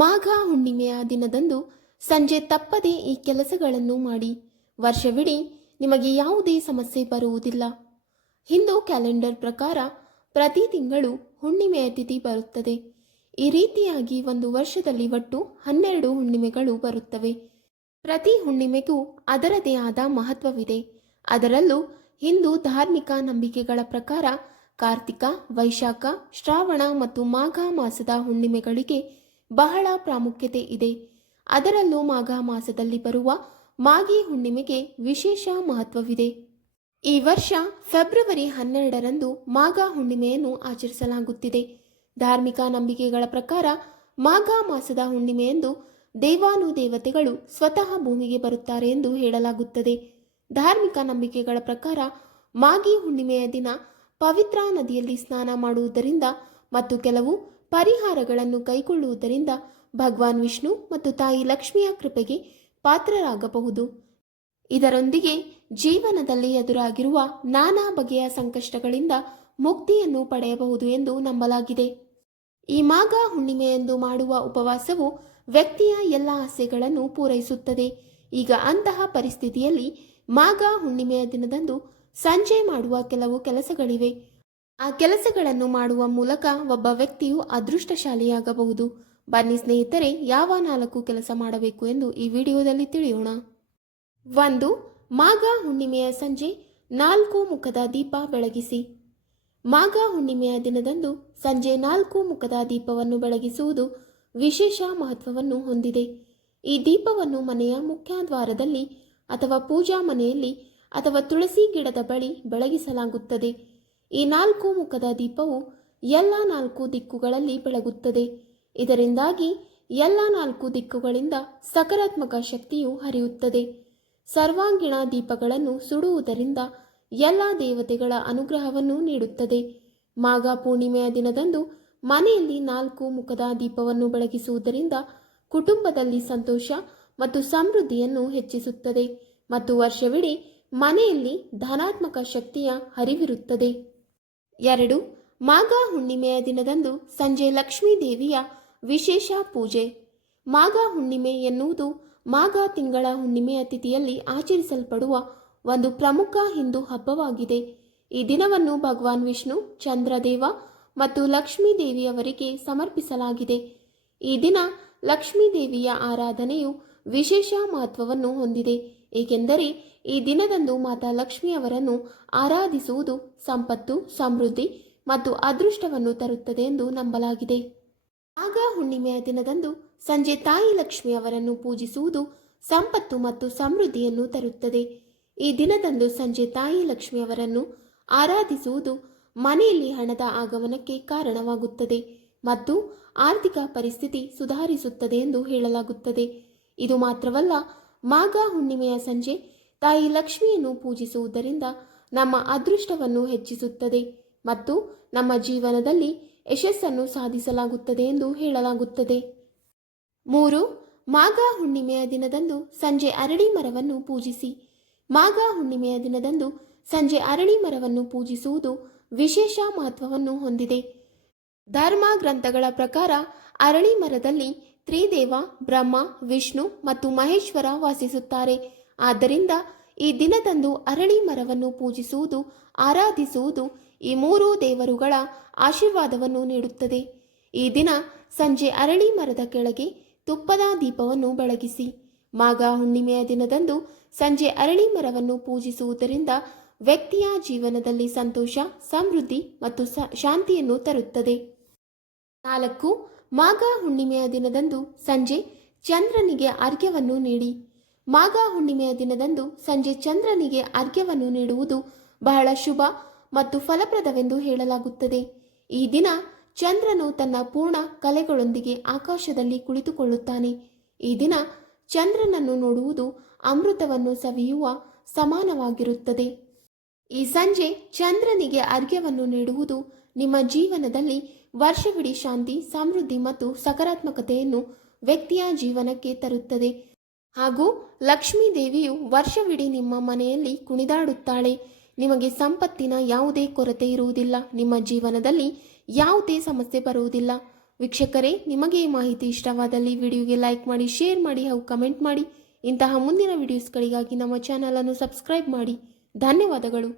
ಮಾಘ ಹುಣ್ಣಿಮೆಯ ದಿನದಂದು ಸಂಜೆ ತಪ್ಪದೆ ಈ ಕೆಲಸಗಳನ್ನು ಮಾಡಿ. ವರ್ಷವಿಡೀ ನಿಮಗೆ ಯಾವುದೇ ಸಮಸ್ಯೆ ಬರುವುದಿಲ್ಲ. ಹಿಂದೂ ಕ್ಯಾಲೆಂಡರ್ ಪ್ರಕಾರ ಪ್ರತಿ ತಿಂಗಳು ಹುಣ್ಣಿಮೆಯ ತಿಥಿ ಬರುತ್ತದೆ. ಈ ರೀತಿಯಾಗಿ ಒಂದು ವರ್ಷದಲ್ಲಿ ಒಟ್ಟು 12 ಹುಣ್ಣಿಮೆಗಳು ಬರುತ್ತವೆ. ಪ್ರತಿ ಹುಣ್ಣಿಮೆಗೂ ಅದರದೇ ಆದ ಮಹತ್ವವಿದೆ. ಅದರಲ್ಲೂ ಹಿಂದೂ ಧಾರ್ಮಿಕ ನಂಬಿಕೆಗಳ ಪ್ರಕಾರ ಕಾರ್ತಿಕ, ವೈಶಾಖ, ಶ್ರಾವಣ ಮತ್ತು ಮಾಘ ಮಾಸದ ಹುಣ್ಣಿಮೆಗಳಿಗೆ ಬಹಳ ಪ್ರಾಮುಖ್ಯತೆ ಇದೆ. ಅದರಲ್ಲೂ ಮಾಘ ಮಾಸದಲ್ಲಿ ಬರುವ ಮಾಗಿ ಹುಣ್ಣಿಮೆಗೆ ವಿಶೇಷ ಮಹತ್ವವಿದೆ. ಈ ವರ್ಷ ಫೆಬ್ರವರಿ 12ರಂದು ಮಾಘ ಹುಣ್ಣಿಮೆಯನ್ನು ಆಚರಿಸಲಾಗುತ್ತಿದೆ. ಧಾರ್ಮಿಕ ನಂಬಿಕೆಗಳ ಪ್ರಕಾರ ಮಾಘ ಮಾಸದ ಹುಣ್ಣಿಮೆಯಂದು ದೇವಾನುದೇವತೆಗಳು ಸ್ವತಃ ಭೂಮಿಗೆ ಬರುತ್ತಾರೆ ಎಂದು ಹೇಳಲಾಗುತ್ತದೆ. ಧಾರ್ಮಿಕ ನಂಬಿಕೆಗಳ ಪ್ರಕಾರ ಮಾಗಿ ಹುಣ್ಣಿಮೆಯ ದಿನ ಪವಿತ್ರ ನದಿಯಲ್ಲಿ ಸ್ನಾನ ಮಾಡುವುದರಿಂದ ಮತ್ತು ಕೆಲವು ಪರಿಹಾರಗಳನ್ನು ಕೈಗೊಳ್ಳುವುದರಿಂದ ಭಗವಾನ್ ವಿಷ್ಣು ಮತ್ತು ತಾಯಿ ಲಕ್ಷ್ಮಿಯ ಕೃಪೆಗೆ ಪಾತ್ರರಾಗಬಹುದು. ಇದರೊಂದಿಗೆ ಜೀವನದಲ್ಲಿ ಎದುರಾಗಿರುವ ನಾನಾ ಬಗೆಯ ಸಂಕಷ್ಟಗಳಿಂದ ಮುಕ್ತಿಯನ್ನು ಪಡೆಯಬಹುದು ಎಂದು ನಂಬಲಾಗಿದೆ. ಈ ಮಾಘ ಹುಣ್ಣಿಮೆಯಂದು ಮಾಡುವ ಉಪವಾಸವು ವ್ಯಕ್ತಿಯ ಎಲ್ಲ ಆಸೆಗಳನ್ನು ಪೂರೈಸುತ್ತದೆ. ಈಗ ಅಂತಹ ಪರಿಸ್ಥಿತಿಯಲ್ಲಿ ಮಾಘ ಹುಣ್ಣಿಮೆಯ ದಿನದಂದು ಸಂಜೆ ಮಾಡುವ ಕೆಲವು ಕೆಲಸಗಳಿವೆ. ಆ ಕೆಲಸಗಳನ್ನು ಮಾಡುವ ಮೂಲಕ ಒಬ್ಬ ವ್ಯಕ್ತಿಯು ಅದೃಷ್ಟಶಾಲಿಯಾಗಬಹುದು. ಬನ್ನಿ ಸ್ನೇಹಿತರೆ, ಯಾವ 4 ಕೆಲಸ ಮಾಡಬೇಕು ಎಂದು ಈ ವಿಡಿಯೋದಲ್ಲಿ ತಿಳಿಯೋಣ. 1. ಮಾಘ ಹುಣ್ಣಿಮೆಯ ಸಂಜೆ 4 ಮುಖದ ದೀಪ ಬೆಳಗಿಸಿ. ಮಾಘ ಹುಣ್ಣಿಮೆಯ ದಿನದಂದು ಸಂಜೆ 4 ಮುಖದ ದೀಪವನ್ನು ಬೆಳಗಿಸುವುದು ವಿಶೇಷ ಮಹತ್ವವನ್ನು ಹೊಂದಿದೆ. ಈ ದೀಪವನ್ನು ಮನೆಯ ಮುಖ್ಯ ದ್ವಾರದಲ್ಲಿ ಅಥವಾ ಪೂಜಾ ಮನೆಯಲ್ಲಿ ಅಥವಾ ತುಳಸಿ ಗಿಡದ ಬಳಿ ಬೆಳಗಿಸಲಾಗುತ್ತದೆ. ಈ 4 ಮುಖದ ದೀಪವು ಎಲ್ಲ 4 ದಿಕ್ಕುಗಳಲ್ಲಿ ಬೆಳಗುತ್ತದೆ. ಇದರಿಂದಾಗಿ ಎಲ್ಲ 4 ದಿಕ್ಕುಗಳಿಂದ ಸಕಾರಾತ್ಮಕ ಶಕ್ತಿಯು ಹರಿಯುತ್ತದೆ. ಸರ್ವಾಂಗೀಣ ದೀಪಗಳನ್ನು ಸುಡುವುದರಿಂದ ಎಲ್ಲ ದೇವತೆಗಳ ಅನುಗ್ರಹವನ್ನು ನೀಡುತ್ತದೆ. ಮಾಘ ಪೂರ್ಣಿಮೆಯ ದಿನದಂದು ಮನೆಯಲ್ಲಿ 4 ಮುಖದ ದೀಪವನ್ನು ಬೆಳಗಿಸುವುದರಿಂದ ಕುಟುಂಬದಲ್ಲಿ ಸಂತೋಷ ಮತ್ತು ಸಮೃದ್ಧಿಯನ್ನು ಹೆಚ್ಚಿಸುತ್ತದೆ ಮತ್ತು ವರ್ಷವಿಡೀ ಮನೆಯಲ್ಲಿ ಧನಾತ್ಮಕ ಶಕ್ತಿಯ ಹರಿವಿರುತ್ತದೆ. 2. ಮಾಘ ಹುಣ್ಣಿಮೆಯ ದಿನದಂದು ಸಂಜೆ ಲಕ್ಷ್ಮೀ ದೇವಿಯ ವಿಶೇಷ ಪೂಜೆ. ಮಾಘ ಹುಣ್ಣಿಮೆ ಎನ್ನುವುದು ಮಾಘ ತಿಂಗಳ ಹುಣ್ಣಿಮೆಯ ತಿಥಿಯಲ್ಲಿ ಆಚರಿಸಲ್ಪಡುವ ಒಂದು ಪ್ರಮುಖ ಹಿಂದೂ ಹಬ್ಬವಾಗಿದೆ. ಈ ದಿನವನ್ನು ಭಗವಾನ್ ವಿಷ್ಣು, ಚಂದ್ರದೇವ ಮತ್ತು ಲಕ್ಷ್ಮೀ ದೇವಿಯವರಿಗೆ ಸಮರ್ಪಿಸಲಾಗಿದೆ. ಈ ದಿನ ಲಕ್ಷ್ಮೀ ದೇವಿಯ ಆರಾಧನೆಯು ವಿಶೇಷ ಮಹತ್ವವನ್ನು ಹೊಂದಿದೆ, ಏಕೆಂದರೆ ಈ ದಿನದಂದು ಮಾತಾ ಲಕ್ಷ್ಮಿಯವರನ್ನು ಆರಾಧಿಸುವುದು ಸಂಪತ್ತು, ಸಮೃದ್ಧಿ ಮತ್ತು ಅದೃಷ್ಟವನ್ನು ತರುತ್ತದೆ ಎಂದು ನಂಬಲಾಗಿದೆ. ಮಾಘ ಹುಣ್ಣಿಮೆಯ ದಿನದಂದು ಸಂಜೆ ತಾಯಿ ಲಕ್ಷ್ಮಿಯವರನ್ನು ಪೂಜಿಸುವುದು ಸಂಪತ್ತು ಮತ್ತು ಸಮೃದ್ಧಿಯನ್ನು ತರುತ್ತದೆ. ಈ ದಿನದಂದು ಸಂಜೆ ತಾಯಿ ಲಕ್ಷ್ಮಿಯವರನ್ನು ಆರಾಧಿಸುವುದು ಮನೆಯಲ್ಲಿ ಹಣದ ಆಗಮನಕ್ಕೆ ಕಾರಣವಾಗುತ್ತದೆ ಮತ್ತು ಆರ್ಥಿಕ ಪರಿಸ್ಥಿತಿ ಸುಧಾರಿಸುತ್ತದೆ ಎಂದು ಹೇಳಲಾಗುತ್ತದೆ. ಇದು ಮಾತ್ರವಲ್ಲ, ಮಾಘ ಹುಣ್ಣಿಮೆಯ ಸಂಜೆ ತಾಯಿ ಲಕ್ಷ್ಮಿಯನ್ನು ಪೂಜಿಸುವುದರಿಂದ ನಮ್ಮ ಅದೃಷ್ಟವನ್ನು ಹೆಚ್ಚಿಸುತ್ತದೆ ಮತ್ತು ನಮ್ಮ ಜೀವನದಲ್ಲಿ ಯಶಸ್ಸನ್ನು ಸಾಧಿಸಲಾಗುತ್ತದೆ ಎಂದು ಹೇಳಲಾಗುತ್ತದೆ. 3. ಮಾಘ ಹುಣ್ಣಿಮೆಯ ದಿನದಂದು ಸಂಜೆ ಅರಳಿ ಮರವನ್ನು ಪೂಜಿಸಿ. ಮಾಘ ಹುಣ್ಣಿಮೆಯ ದಿನದಂದು ಸಂಜೆ ಅರಳಿ ಮರವನ್ನು ಪೂಜಿಸುವುದು ವಿಶೇಷ ಮಹತ್ವವನ್ನು ಹೊಂದಿದೆ. ಧರ್ಮ ಗ್ರಂಥಗಳ ಪ್ರಕಾರ ಅರಳಿ ಮರದಲ್ಲಿ ತ್ರಿದೇವ ಬ್ರಹ್ಮ, ವಿಷ್ಣು ಮತ್ತು ಮಹೇಶ್ವರ ವಾಸಿಸುತ್ತಾರೆ. ಆದ್ದರಿಂದ ಈ ದಿನದಂದು ಅರಳಿ ಮರವನ್ನು ಪೂಜಿಸುವುದು, ಆರಾಧಿಸುವುದು ಈ 3 ದೇವರುಗಳ ಆಶೀರ್ವಾದವನ್ನು ನೀಡುತ್ತದೆ. ಈ ದಿನ ಸಂಜೆ ಅರಳಿ ಮರದ ಕೆಳಗೆ ತುಪ್ಪದ ದೀಪವನ್ನು ಬೆಳಗಿಸಿ. ಮಾಘ ಹುಣ್ಣಿಮೆಯ ದಿನದಂದು ಸಂಜೆ ಅರಳಿ ಮರವನ್ನು ಪೂಜಿಸುವುದರಿಂದ ವ್ಯಕ್ತಿಯ ಜೀವನದಲ್ಲಿ ಸಂತೋಷ, ಸಮೃದ್ಧಿ ಮತ್ತು ಶಾಂತಿಯನ್ನು ತರುತ್ತದೆ. 4. ಮಾಘ ಹುಣ್ಣಿಮೆಯ ದಿನದಂದು ಸಂಜೆ ಚಂದ್ರನಿಗೆ ಅರ್ಘ್ಯವನ್ನು ನೀಡಿ. ಮಾಘ ಹುಣ್ಣಿಮೆಯ ದಿನದಂದು ಸಂಜೆ ಚಂದ್ರನಿಗೆ ಅರ್ಘ್ಯವನ್ನು ನೀಡುವುದು ಬಹಳ ಶುಭ ಮತ್ತು ಫಲಪ್ರದವೆಂದು ಹೇಳಲಾಗುತ್ತದೆ. ಈ ದಿನ ಚಂದ್ರನು ತನ್ನ ಪೂರ್ಣ ಕಲೆಗಳೊಂದಿಗೆ ಆಕಾಶದಲ್ಲಿ ಕುಳಿತುಕೊಳ್ಳುತ್ತಾನೆ. ಈ ದಿನ ಚಂದ್ರನನ್ನು ನೋಡುವುದು ಅಮೃತವನ್ನು ಸವಿಯುವ ಸಮಾನವಾಗಿರುತ್ತದೆ. ಈ ಸಂಜೆ ಚಂದ್ರನಿಗೆ ಅರ್ಘ್ಯವನ್ನು ನೀಡುವುದು ನಿಮ್ಮ ಜೀವನದಲ್ಲಿ ವರ್ಷವಿಡೀ ಶಾಂತಿ, ಸಮೃದ್ಧಿ ಮತ್ತು ಸಕಾರಾತ್ಮಕತೆಯನ್ನು ವ್ಯಕ್ತಿಯ ಜೀವನಕ್ಕೆ ತರುತ್ತದೆ ಹಾಗೂ ಲಕ್ಷ್ಮೀ ದೇವಿಯು ವರ್ಷವಿಡೀ ನಿಮ್ಮ ಮನೆಯಲ್ಲಿ ಕುಣಿದಾಡುತ್ತಾಳೆ. ನಿಮಗೆ ಸಂಪತ್ತಿನ ಯಾವುದೇ ಕೊರತೆ ಇರುವುದಿಲ್ಲ. ನಿಮ್ಮ ಜೀವನದಲ್ಲಿ ಯಾವುದೇ ಸಮಸ್ಯೆ ಬರುವುದಿಲ್ಲ. ವೀಕ್ಷಕರೇ, ನಿಮಗೆ ಈ ಮಾಹಿತಿ ಇಷ್ಟವಾದಲ್ಲಿ ವಿಡಿಯೋಗೆ ಲೈಕ್ ಮಾಡಿ, ಶೇರ್ ಮಾಡಿ ಹಾಗೂ ಕಮೆಂಟ್ ಮಾಡಿ. ಇಂತಹ ಮುಂದಿನ ವಿಡಿಯೋಸ್ಗಳಿಗಾಗಿ ನಮ್ಮ ಚಾನಲನ್ನು ಸಬ್ಸ್ಕ್ರೈಬ್ ಮಾಡಿ. ಧನ್ಯವಾದಗಳು.